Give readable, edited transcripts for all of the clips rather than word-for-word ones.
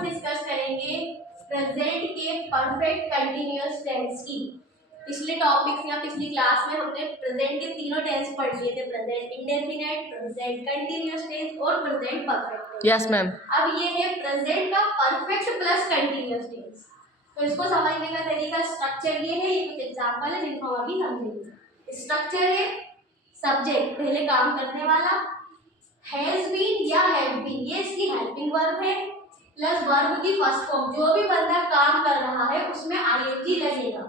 हम डिस्कस करेंगे प्रेजेंट के परफेक्ट कंटिन्यूअस टेंस की। पिछले टॉपिक्स या पिछली क्लास में हमने प्रेजेंट के तीनों टेंस पढ़ लिए थे, present indefinite, present continuous tense और प्रेजेंट परफेक्ट। Yes ma'am. अब ये है प्रेजेंट का परफेक्ट प्लस कंटिन्यूअस टेंस। तो इसको समझने का तरीका, स्ट्रक्चर ये है, ये कुछ एग्जांपल है जिनको हम अभी समझेंगे। स्ट्रक्चर है, सब्जेक्ट पहले काम करने वाला, हैज बीन या हैव बीन ये इसकी हेल्पिंग वर्ब है, प्लस वर्ब की फर्स्ट फॉर्म। जो भी बंदा काम कर रहा है उसमें आईएनजी लगेगा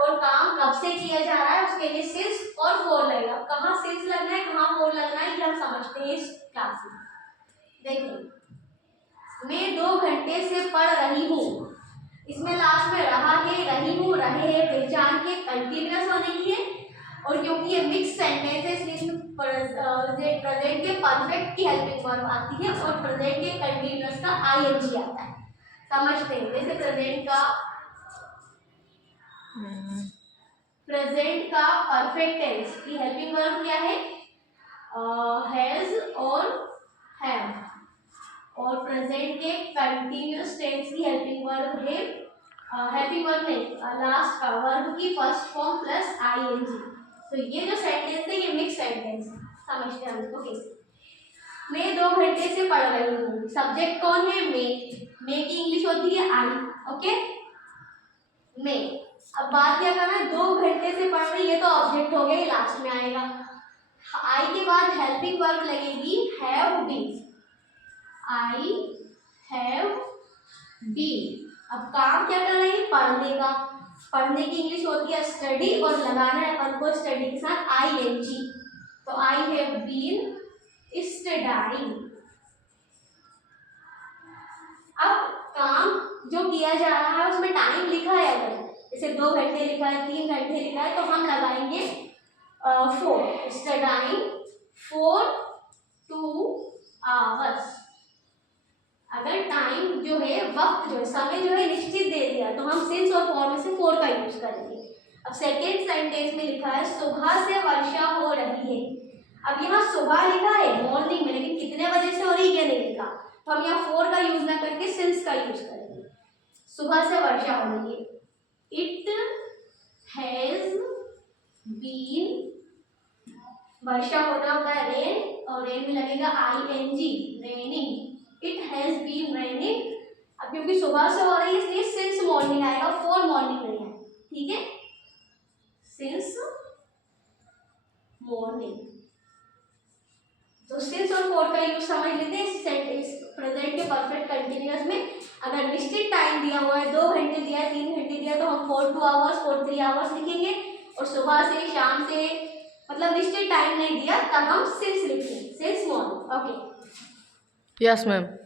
और काम कब से किया जा रहा है उसके लिए सिंस और फॉर लगेगा। कहाँ सिंस लगना है, कहाँ फॉर लगना है, ये हम समझते हैं इस क्लास में। देखिए, मैं 2 घंटे से पढ़ रही हूँ, इसमें लास्ट में रहा है, रही हूँ, रहे हैं पहचान के कंटिन्यूअस होने की है। और क्योंकि ये मिक्स सेंटेंस है इसलिए इसमें प्रेजेंट के परफेक्ट की हेल्पिंग वर्ब आती है और प्रेजेंट के कंटिन्यूअस का आईएनजी आता है। समझते हैं, जैसे प्रेजेंट का परफेक्ट टेंस की हेल्पिंग वर्ब क्या है, हैज और हैव। और प्रेजेंट के कंटिन्यूअस टेंस की हेल्पिंग वर्ब है, हेल्पिंग वर्ब नहीं, लास्ट का वर्ब की फर्स्ट फॉर्म प्लस आईएनजी। तो ये जो सेंटेंस है ये मिक्स सेंटेंस है, समझते हैं हम इसको कैसे। मैं 2 घंटे से पढ़ रही हूँ, सब्जेक्ट कौन है, मैं की इंग्लिश होती है आई, ओके, मैं। अब बात क्या करना है, 2 घंटे से पढ़ रही, ये तो ऑब्जेक्ट हो गया, ये लास्ट में आएगा। आई के बाद हेल्पिंग वर्ब लगेगी have been, I have been. अब काम क्या कर रही है, पढ़ने का। पढ़ने की इंग्लिश होती है स्टडी और लगाना है अपन को स्टडी के साथ आईएनजी। तो आई हैव बीन स्टडीइंग। अब काम जो किया जा रहा है उसमें टाइम लिखा है, अगर जैसे 2 घंटे लिखा है, 3 घंटे लिखा है, तो हम लगाएंगे 4, स्टडीइंग फॉर 2 आवर्स। अगर टाइम जो है, वक्त जो है, समय जो है निश्चित दे दिया तो हम सिंस और फॉर में से 4 का यूज करेंगे। अब सेकेंड सेंटेंस में लिखा है सुबह से वर्षा हो रही है। अब यहाँ सुबह लिखा है मॉर्निंग में, लेकिन कितने बजे से हो रही है नहीं लिखा, तो हम यहाँ 4 का यूज ना करके सिंस का यूज करेंगे। सुबह से वर्षा हो रही है, इट हैज बीन, वर्षा होना होता है रेन और रेन में लगेगा ING, raining. It has been raining. अब क्योंकि सुबह से हो रही है इसलिए सिंस मॉर्निंग आएगा, फॉर मॉर्निंग नहीं है, ठीक है, सिंस मॉर्निंग। तो सिंस और फॉर का यूज समझ लेते हैं इस सेंटेंस प्रेजेंट के परफेक्ट कंटिन्यूअस में। अगर निश्चित टाइम दिया हुआ है, 2 घंटे दिया है, 3 घंटे दिया है, तो हम फॉर 2 आवर्स, फॉर 3 आवर्स लिखेंगे। और सुबह से शाम से मतलब निश्चित टाइम नहीं दिया तब हम सिंस लिखेंगे, since morning, okay. Yes ma'am.